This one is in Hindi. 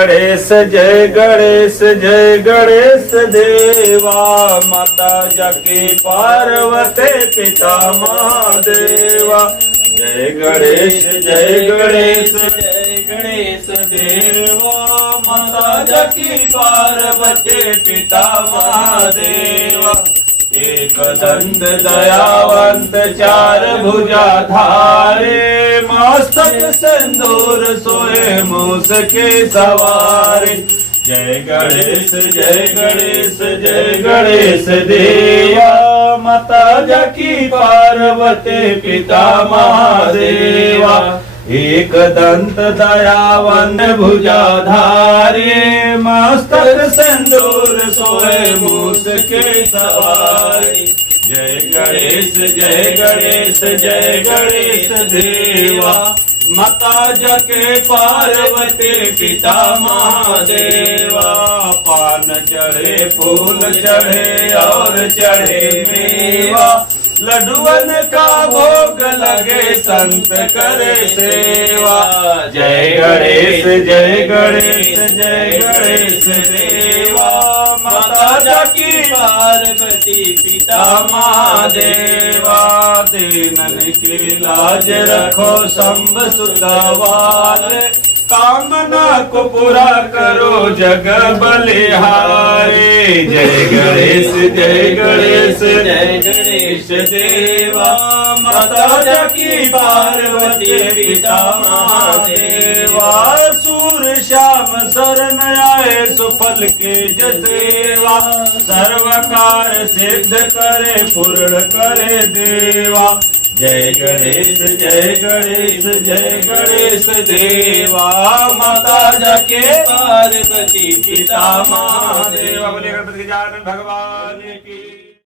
जय गणेश देवा। माता जाकी पार्वती पिता महादेवा। जय गणेश देवा। माता जाकी पार्वती पिता महादेवा। एक दंत दयावंत चार भुजा धारे। मस्तक सिंदूर सोए मूस के सवारे। जय गणेश देवा। माता जाकी पार्वती पिता महादेवा। एक दंत दयावंत भुजा धारे। मस्तक सिंदूर सोए मूस के सवारे। जय गणेश देवा। माता जाके पार्वती पिता महादेवा। पान चढ़े फूल चढ़े और चढ़े मेवा। लड्डुअन का भोग लगे संत करे सेवा। जय गणेश देवा। माता जाकी पार्वती पिता महादेवा। दीनन की लाज रखो शंभ सुतवार। कामना को पूरा करो जग बलिहारे। जय गणेश देवा। माता जाकी पार्वती पिता महादेवा। सूर श्याम शरण आए सुफल के जसेवा। सर्व कार्य सिद्ध करे पूर्ण करे देवा। जय गणेश देवा। माता जाके पार्वती पिता महादेवा। बोले गणपति गजानन भगवान की।